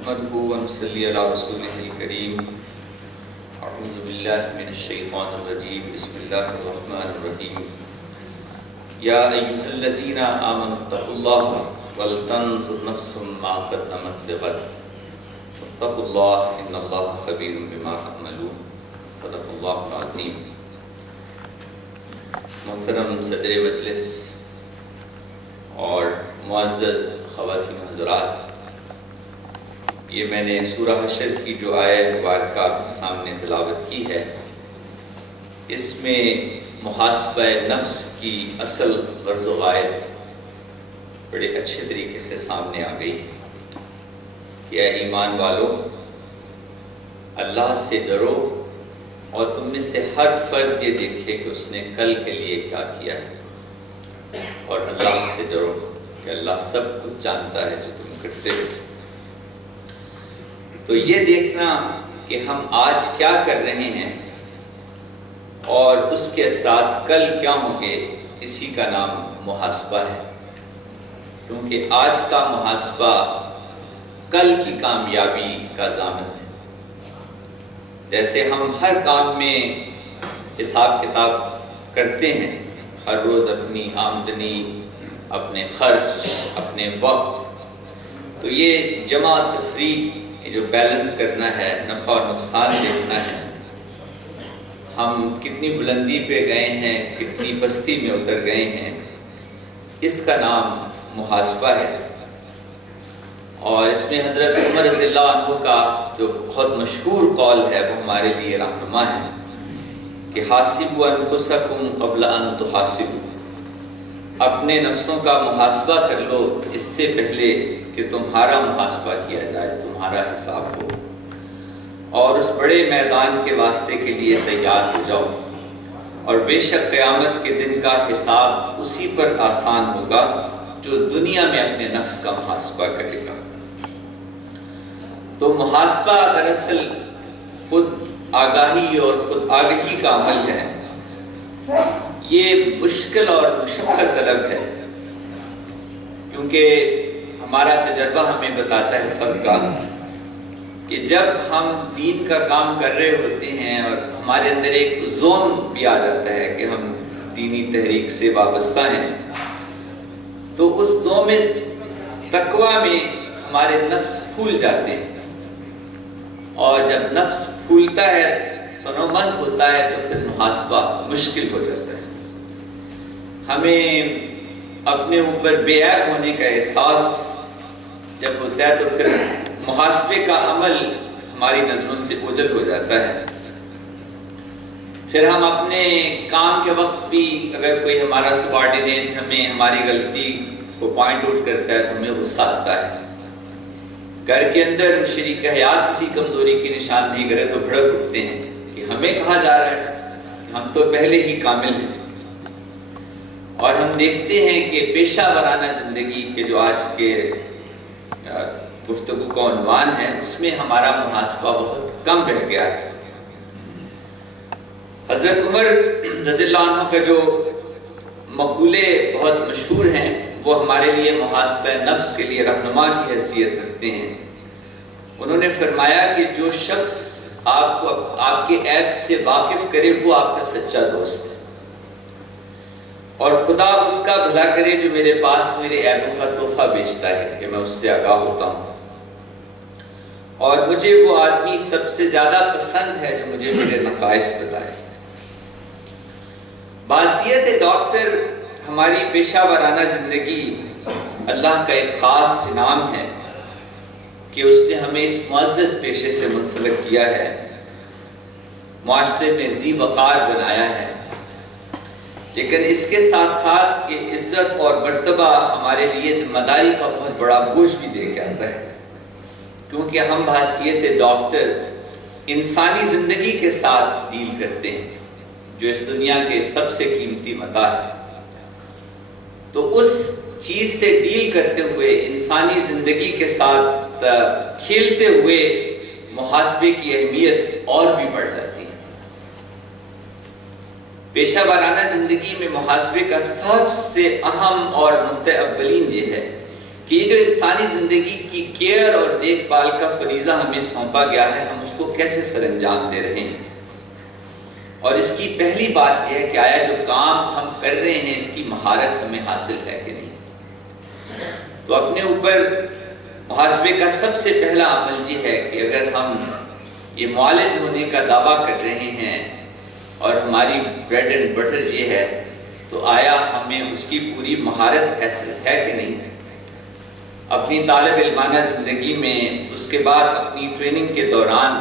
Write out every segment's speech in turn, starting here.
نحمده ونصلي على رسوله الكريم. اعوذ بالله من الشيطان الرجيم. بسم الله الرحمن الرحيم. يا ايها الذين آمنوا اتقوا الله ولتنظر نفس ما قدمت لغد واتقوا الله ان الله خبير بما تعملون. صدق اللہ العظیم. محترم صدر مجلس اور معزز خواتین حضرات، یہ میں نے سورہ حشر کی جو آیت مبارکہ آپ کے سامنے تلاوت کی ہے، اس میں محاسبہ نفس کی اصل غرض و غائب بڑے اچھے طریقے سے سامنے آ گئی کہ اے ایمان والو، اللہ سے ڈرو اور تم میں سے ہر فرد یہ دیکھے کہ اس نے کل کے لیے کیا کیا ہے، اور اللہ سے ڈرو کہ اللہ سب کچھ جانتا ہے جو تم کرتے ہو. تو یہ دیکھنا کہ ہم آج کیا کر رہے ہیں اور اس کے اثرات کل کیا ہوں گے، اسی کا نام محاسبہ ہے. کیونکہ آج کا محاسبہ کل کی کامیابی کا ضامن ہے. جیسے ہم ہر کام میں حساب کتاب کرتے ہیں، ہر روز اپنی آمدنی، اپنے خرچ، اپنے وقت، تو یہ جمع تفریق جو بیلنس کرنا ہے، نفع اور نقصان دیکھنا ہے، ہم کتنی بلندی پہ گئے ہیں، کتنی پستی میں اتر گئے ہیں، اس کا نام محاسبہ ہے. اور اس میں حضرت عمر رضی اللہ عنہ کا جو بہت مشہور قول ہے وہ ہمارے لیے رہنما ہے کہ حاسبوا انفسکم قبل ان تحاسبوا، اپنے نفسوں کا محاسبہ کر لو اس سے پہلے کہ تمہارا محاسبہ کیا جائے، تمہارا حساب ہو، اور اس بڑے میدان کے واسطے کے لیے تیار ہو جاؤ. اور بے شک قیامت کے دن کا حساب اسی پر آسان ہوگا جو دنیا میں اپنے نفس کا محاسبہ کرے گا. تو محاسبہ دراصل خود آگاہی اور خود آگہی کا عمل ہے. یہ مشکل اور مشقت طلب ہے، کیونکہ ہمارا تجربہ ہمیں بتاتا ہے سب کا کہ جب ہم دین کا کام کر رہے ہوتے ہیں اور ہمارے اندر ایک زوم بھی آ جاتا ہے کہ ہم دینی تحریک سے وابستہ ہیں، تو اس زوم تقویٰ میں ہمارے نفس پھول جاتے ہیں، اور جب نفس پھولتا ہے، تنومند ہوتا ہے، تو پھر محاسبہ مشکل ہو جاتا ہے. ہمیں اپنے اوپر بے عیب ہونے کا احساس جب ہوتا ہے تو پھر محاسبے کا عمل ہماری نظروں سے اوجھل ہو جاتا ہے. پھر ہم اپنے کام کے وقت بھی اگر کوئی ہمارا سبارڈینیٹ ہمیں ہماری غلطی کو پوائنٹ آؤٹ کرتا ہے تو ہمیں غصہ آتا ہے. گھر کے اندر شریک حیات کسی کمزوری کی نشاندہی کرے تو بھڑک اٹھتے ہیں کہ ہمیں کہا جا رہا ہے کہ ہم تو پہلے ہی کامل ہیں. اور ہم دیکھتے ہیں کہ پیشہ ورانہ زندگی کے جو آج کے گفتگو کا عنوان ہے، اس میں ہمارا محاسبہ بہت کم رہ گیا ہے. حضرت عمر رضی اللہ عنہ کا جو مقولے بہت مشہور ہیں وہ ہمارے لیے محاسبہ نفس کے لیے رہنما کی حیثیت رکھتے ہیں. انہوں نے فرمایا کہ جو شخص آپ کو آپ کے عیب سے واقف کرے وہ آپ کا سچا دوست ہے، اور خدا اس کا بھلا کرے جو میرے پاس میرے عیبوں کا تحفہ بیچتا ہے کہ میں اس سے آگاہ ہوتا ہوں. اور مجھے وہ آدمی سب سے زیادہ پسند ہے جو مجھے میرے نقائص بتائے. بحیثیت ڈاکٹر ہماری پیشہ ورانہ زندگی اللہ کا ایک خاص انعام ہے کہ اس نے ہمیں اس معزز پیشے سے منسلک کیا ہے، معاشرے میں ذی وقار بنایا ہے. لیکن اس کے ساتھ ساتھ کہ عزت اور مرتبہ ہمارے لیے ذمہ داری کا بہت بڑا بوجھ بھی دے کے آتا ہے، کیونکہ ہم بحیثیت ڈاکٹر انسانی زندگی کے ساتھ ڈیل کرتے ہیں جو اس دنیا کے سب سے قیمتی متاع ہے. تو اس چیز سے ڈیل کرتے ہوئے، انسانی زندگی کے ساتھ کھیلتے ہوئے محاسبے کی اہمیت اور بھی بڑھ جاتی ہے. پیشہ ورانہ زندگی میں محاسبے کا سب سے اہم اور نقطہ اولین یہ ہے کہ یہ جو انسانی زندگی کی کیئر اور دیکھ بھال کا فریضہ ہمیں سونپا گیا ہے، ہم اس کو کیسے سر انجام دے رہے ہیں۔ اور اس کی پہلی بات یہ ہے کہ آیا جو کام ہم کر رہے ہیں اس کی مہارت ہمیں حاصل ہے کہ نہیں۔ تو اپنے اوپر محاسبے کا سب سے پہلا عمل یہ ہے کہ اگر ہم یہ معالج ہونے کا دعویٰ کر رہے ہیں اور ہماری بریڈ اینڈ بٹر یہ ہے، تو آیا ہمیں اس کی پوری مہارت حاصل ہے کہ نہیں۔ اپنی طالب علمانہ زندگی میں، اس کے بعد اپنی ٹریننگ کے دوران،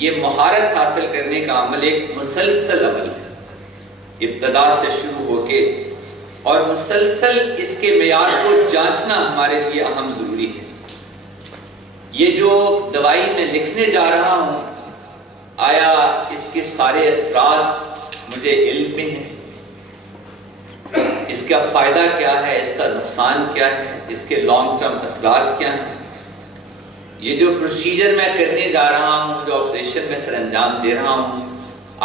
یہ مہارت حاصل کرنے کا عمل ایک مسلسل عمل ہے، ابتدا سے شروع ہو کے، اور مسلسل اس کے معیار کو جانچنا ہمارے لیے اہم ضروری ہے۔ یہ جو دوائی میں لکھنے جا رہا ہوں، آیا اس کے سارے اثرات مجھے علم میں ہیں؟ اس کا فائدہ کیا ہے، اس کا نقصان کیا ہے، اس کے لانگ ٹرم اثرات کیا ہیں؟ یہ جو پروسیجر میں کرنے جا رہا ہوں، جو آپریشن میں سر انجام دے رہا ہوں،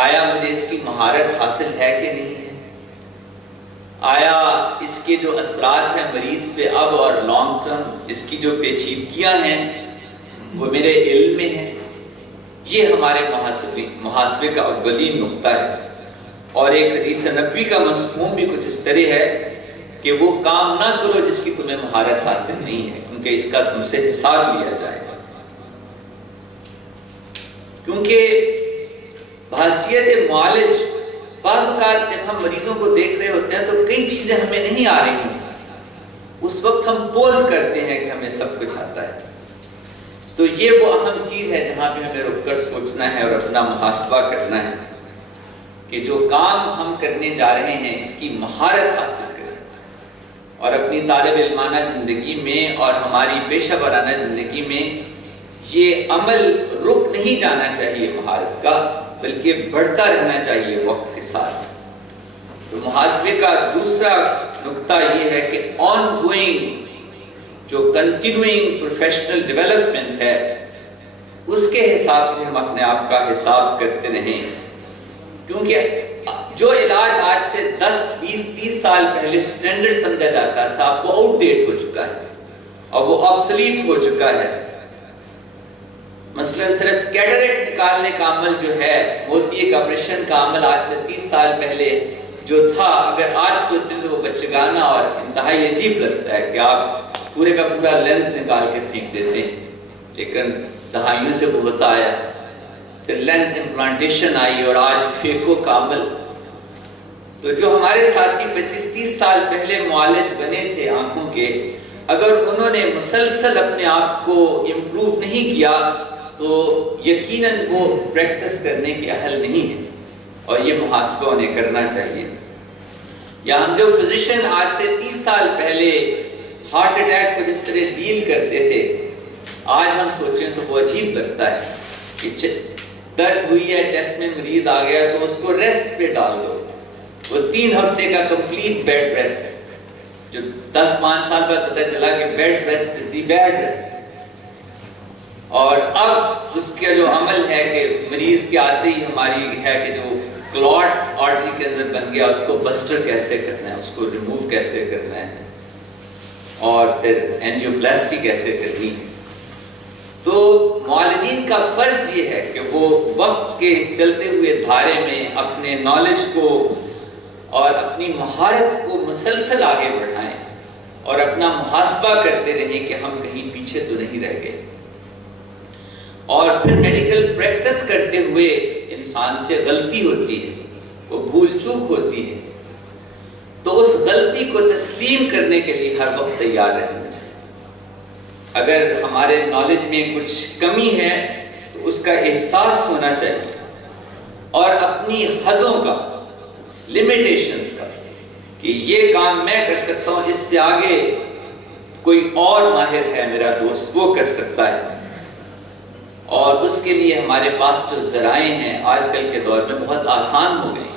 آیا مجھے اس کی مہارت حاصل ہے کہ نہیں ہے؟ آیا اس کے جو اثرات ہیں مریض پہ اب اور لانگ ٹرم، اس کی جو پیچیدگیاں ہیں وہ میرے علم میں ہیں؟ یہ ہمارے محاسبے کا اولین نقطہ ہے۔ اور ایک حدیث نبوی کا مفہوم بھی کچھ اس طرح ہے کہ وہ کام نہ کرو جس کی تمہیں مہارت حاصل نہیں ہے، کیونکہ اس کا تم سے حساب لیا جائے گا۔ کیونکہ بحیثیت معالج بعض اوقات جب ہم مریضوں کو دیکھ رہے ہوتے ہیں تو کئی چیزیں ہمیں نہیں آ رہی ہیں، اس وقت ہم پوز کرتے ہیں کہ ہمیں سب کچھ آتا ہے۔ تو یہ وہ اہم چیز ہے جہاں پہ ہمیں رک کر سوچنا ہے اور اپنا محاسبہ کرنا ہے کہ جو کام ہم کرنے جا رہے ہیں اس کی مہارت حاصل کریں، اور اپنی طالب علمانہ زندگی میں اور ہماری پیشہ ورانہ زندگی میں یہ عمل رک نہیں جانا چاہیے مہارت کا، بلکہ بڑھتا رہنا چاہیے وقت کے ساتھ۔ تو محاسبے کا دوسرا نقطہ یہ ہے کہ آن گوئنگ جو کنٹینوئنگ پروفیشنل ڈیولپمنٹ ہے، اس کے حساب سے ہم اپنے آپ کا حساب کرتے رہیں، کیونکہ جو علاج آج سے 10 20 30 سال پہلے سٹینڈرڈ سمجھا جاتا تھا وہ آؤٹ ڈیٹ ہو چکا ہے اور وہ آبسلیٹ ہو چکا ہے۔ مثلا صرف کیٹریکٹ نکالنے کا عمل جو ہے، موتیے کا آپریشن کا عمل آج سے 30 سال پہلے جو تھا، اگر آج سوچیں تو وہ بچگانہ اور انتہائی عجیب لگتا ہے کہ آپ پورے کا پورا لینس نکال کے پھینک دیتے ہیں، لیکن دہائیوں سے وہ ہوتا آیا، پھر لینس امپلانٹیشن آئی اور آج فیکو کا عمل۔ تو جو ہمارے ساتھی 25 30 سال پہلے معالج بنے تھے آنکھوں کے، اگر انہوں نے مسلسل اپنے آپ کو امپروو نہیں کیا تو یقیناً وہ پریکٹس کرنے کے اہل نہیں ہے، اور یہ محاسبہ انہیں کرنا چاہیے۔ یا ہم جو فزیشین آج سے 30 سال پہلے ہارٹ اٹیک کو جس طرح ڈیل کرتے تھے، آج ہم سوچیں تو وہ عجیب لگتا ہے کہ درد ہوئی ہے چیسٹ میں، مریض آ گیا تو اس کو ریسٹ پہ ڈال دو، وہ 3 ہفتے کا کمپلیٹ بیڈ ریسٹ، جو 10-5 سال بعد پتہ چلا کہ bed rest is the bed rest. اور اب اس کا جو عمل ہے کہ مریض کے آتے ہی ہماری ہے کہ جو کلاٹ آرٹری کے اندر بن گیا، اس کو بسٹر کیسے کرنا ہے، اس کو ریموو کیسے کرنا ہے، اور پھر اینجیوپلاسٹی کیسے کرنی ہے۔ تو معالجین کا فرض یہ ہے کہ وہ وقت کے چلتے ہوئے دھارے میں اپنے نالج کو اور اپنی مہارت کو مسلسل آگے بڑھائیں اور اپنا محاسبہ کرتے رہیں کہ ہم کہیں پیچھے تو نہیں رہ گئے۔ اور پھر میڈیکل پریکٹس کرتے ہوئے انسان سے غلطی ہوتی ہے، وہ بھول چوک ہوتی ہے، تو اس غلطی کو تسلیم کرنے کے لیے ہر وقت تیار رہنا چاہیے۔ اگر ہمارے نالج میں کچھ کمی ہے تو اس کا احساس ہونا چاہیے، اور اپنی حدوں کا، لمیٹیشنز کا، کہ یہ کام میں کر سکتا ہوں، اس سے آگے کوئی اور ماہر ہے میرا دوست، وہ کر سکتا ہے۔ اور اس کے لیے ہمارے پاس جو ذرائع ہیں آج کل کے دور میں بہت آسان ہو گئے۔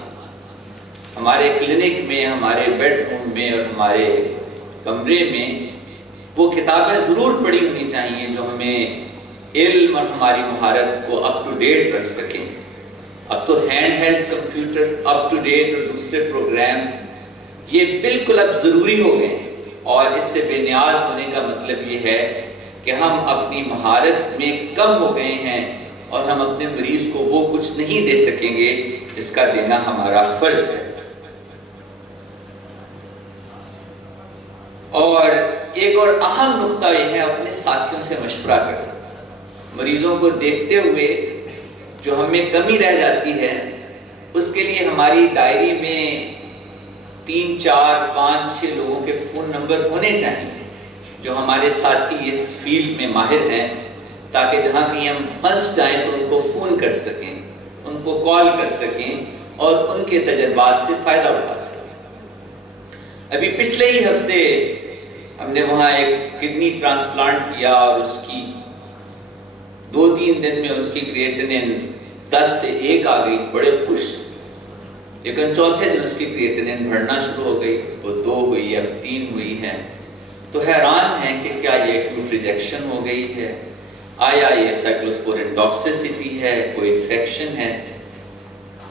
ہمارے کلینک میں، ہمارے بیڈ روم میں اور ہمارے کمرے میں وہ کتابیں ضرور پڑھی ہونی چاہیے جو ہمیں علم اور ہماری مہارت کو اپ ٹو ڈیٹ رکھ سکیں۔ اب تو hand held computer up to date اور دوسرے پروگرام یہ بالکل اب ضروری ہو گئے ہیں، اور اس سے بے نیاز ہونے کا مطلب یہ ہے کہ ہم اپنی مہارت میں کم ہو گئے ہیں اور ہم اپنے مریض کو وہ کچھ نہیں دے سکیں گے جس کا دینا ہمارا فرض ہے۔ اور ایک اور اہم نقطہ یہ ہے اپنے ساتھیوں سے مشورہ کرنا۔ مریضوں کو دیکھتے ہوئے جو ہمیں کمی رہ جاتی ہے اس کے لیے ہماری ڈائری میں 3 4 5 6 لوگوں کے فون نمبر ہونے چاہیے جو ہمارے ساتھی اس فیلڈ میں ماہر ہیں، تاکہ جہاں کہیں ہم پھنس جائیں تو ان کو فون کر سکیں، ان کو کال کر سکیں اور ان کے تجربات سے فائدہ اٹھا سکیں۔ ابھی پچھلے ہی ہفتے ہم نے وہاں ایک کڈنی ٹرانسپلانٹ کیا اور اس کی 2-3 دن میں اس کی کریٹنین 10 سے 1 آ گئی، بڑے خوش۔ لیکن چوتھے دن اس کی کریٹنین بڑھنا شروع ہو گئی، وہ 2 ہوئی، اب 3 ہوئی ہیں۔ تو حیران ہیں کہ کیا یہ ایکوٹ ریجیکشن ہو گئی ہے، آیا یہ سائکلوسپورین ٹاکسیسٹی ہے، کوئی انفیکشن ہے؟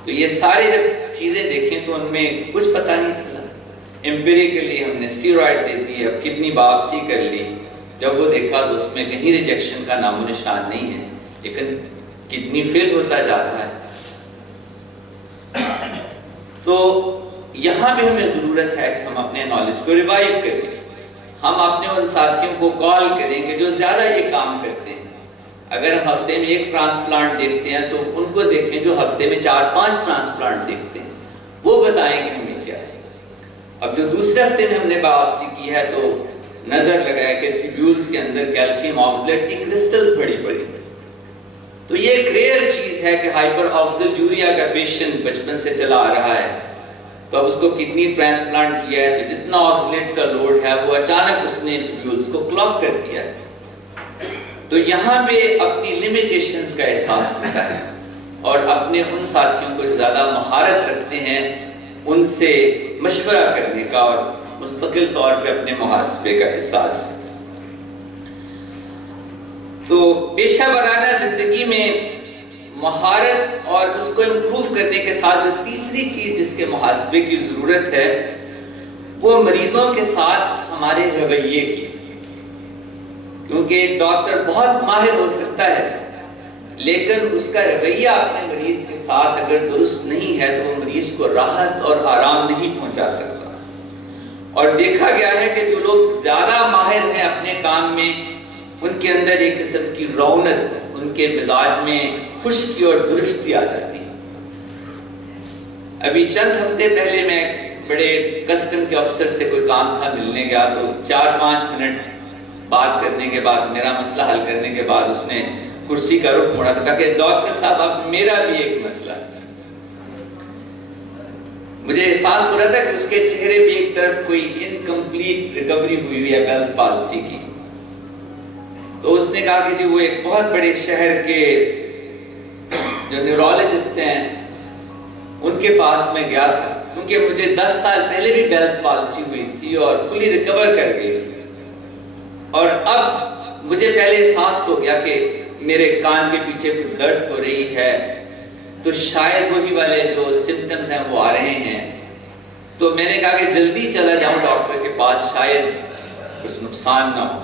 تو یہ سارے جب چیزیں دیکھیں تو ان میں کچھ پتہ نہیں چلا۔ امپیریکلی ہم نے اسٹیرائڈ دے دی، اب کڈنی باپسی کر لی، جب وہ دیکھا تو اس میں کہیں ریجیکشن کا نام و نشان نہیں ہے، لیکن کڈنی فیل ہوتا جا رہا ہے۔ تو یہاں بھی ہمیں ضرورت ہے کہ ہم اپنے نالج کو ریوائیو کریں، ہم اپنے ان ساتھیوں کو کال کریں کہ جو زیادہ یہ کام کرتے ہیں۔ اگر ہم ہفتے میں 1 ٹرانسپلانٹ دیکھتے ہیں تو ان کو دیکھیں جو ہفتے میں 4-5 ٹرانسپلانٹ دیکھتے ہیں، وہ بتائیں کہ ہمیں کیا ہے۔ اب جو دوسرے ہفتے میں ہم نے باپسی کی ہے تو نظر لگایا کہ ٹیبیولز کے اندر کیلشیم آکسلیٹ کی کرسٹلز بڑی بڑی، تو یہ ایک ریئر چیز ہے کہ ہائپر آکسیلوریا کا پیشنٹ بچپن سے چلا آ رہا ہے، تو اب اس کو کڈنی ٹرانسپلانٹ کیا ہے تو جتنا آکسلیٹ کا لوڈ ہے وہ اچانک اس نے ٹیبیولز کو کلاک کر دیا ہے۔ تو یہاں پہ اپنی لیمیٹیشنز کا احساس ہوتا ہے اور اپنے ان ساتھیوں کو جو زیادہ مہارت رکھتے ہیں ان سے مشورہ کرنے کا اور مستقل طور پہ اپنے محاسبے کا احساس۔ تو پیشہ ورانہ زندگی میں مہارت اور اس کو امپروو کرنے کے ساتھ جو تیسری چیز جس کے محاسبے کی ضرورت ہے وہ مریضوں کے ساتھ ہمارے رویے کی، کیونکہ ایک ڈاکٹر بہت ماہر ہو سکتا ہے لیکن اس کا رویہ اپنے مریض کے ساتھ اگر درست نہیں ہے تو وہ مریض کو راحت اور آرام نہیں پہنچا سکتا۔ اور دیکھا گیا ہے کہ جو لوگ زیادہ ماہر ہیں اپنے کام میں ان کے اندر ایک قسم کی رونق، ان کے مزاج میں خشکی اور درستی آ جاتی ہے۔ ابھی چند ہفتے پہلے میں بڑے کسٹم کے افسر سے کوئی کام تھا، ملنے گیا تو 4-5 منٹ بات کرنے کے بعد، میرا مسئلہ حل کرنے کے بعد اس نے کرسی کا رخ موڑا تو کہا کہ ڈاکٹر صاحب اب میرا بھی ایک مسئلہ ہے۔ مجھے احساس ہو رہا تھا کہ اس کے چہرے پہ ایک طرف کوئی انکمپلیٹ ریکوری ہوئی ہے بیلز پالسی کی۔ تو اس نے کہا کہ جی وہ ایک بہت بڑے شہر کے جو نیورولوجسٹ ہیں ان کے پاس میں گیا تھا، کیونکہ مجھے 10 سال پہلے بھی بیلز پالسی ہوئی تھی اور فلی ریکور کر گئی تھی، اور اب مجھے پہلے احساس ہو گیا کہ میرے کان کے پیچھے کچھ درد ہو رہی ہے، تو شاید وہی والے جو سمپٹمز ہیں وہ آ رہے ہیں۔ تو میں نے کہا کہ جلدی چلا جاؤں ڈاکٹر کے پاس، شاید کچھ نقصان نہ ہو۔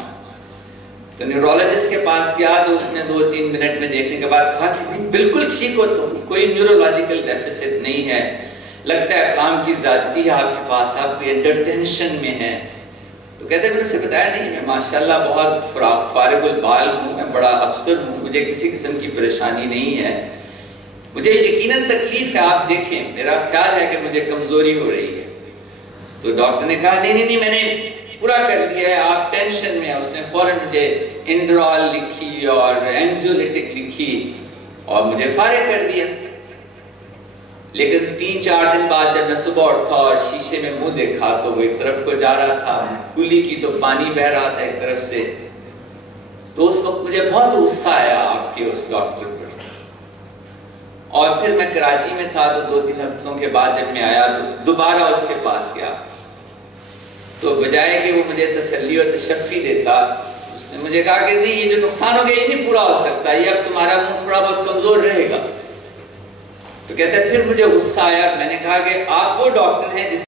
تو نیورولوجسٹ کے پاس گیا تو اس نے 2-3 منٹ میں دیکھنے کے بعد کہا کہ بالکل ٹھیک ہو، تو کوئی نیورولوجیکل ڈیفیسٹ نہیں ہے، لگتا ہے کام کی زیادتی ہے آپ کے پاس، آپ کوئی انڈر ٹینشن میں ہیں۔ تو کہتے ہیں میں نے اسے بتایا نہیں، میں ماشاءاللہ بہت فارغ البال ہوں، میں بڑا افسر ہوں، مجھے کسی قسم کی پریشانی نہیں ہے، مجھے یقیناً تکلیف ہے، آپ دیکھیں میرا خیال ہے کہ مجھے کمزوری ہو رہی ہے۔ تو ڈاکٹر نے کہا نہیں میں نے پورا کر لیا ہے، آپ ٹینشن میں ہیں۔ اس نے فوراً مجھے انڈرال لکھی اور اینگزولیٹک لکھی اور مجھے فارغ کر دیا۔ لیکن 3-4 دن بعد جب میں صبح اٹھا اور شیشے میں منہ دیکھا تو وہ ایک طرف کو جا رہا تھا، کلی کی تو پانی بہ رہا تھا ایک طرف سے۔ تو اس وقت مجھے بہت غصہ آیا آپ کے اس ڈاکٹر پر، اور پھر میں کراچی میں تھا تو 2-3 ہفتوں کے بعد جب میں آیا تو دوبارہ اس کے پاس گیا، تو بجائے کہ وہ مجھے تسلی اور تشفی دیتا، اس نے مجھے کہا کہ نہیں، یہ جو نقصان ہو گیا یہ نہیں پورا ہو سکتا، یہ اب تمہارا منہ تھوڑا بہت کمزور رہے گا۔ تو کہتا ہے پھر مجھے غصہ آیا، میں نے کہا کہ آپ وہ ڈاکٹر ہیں جس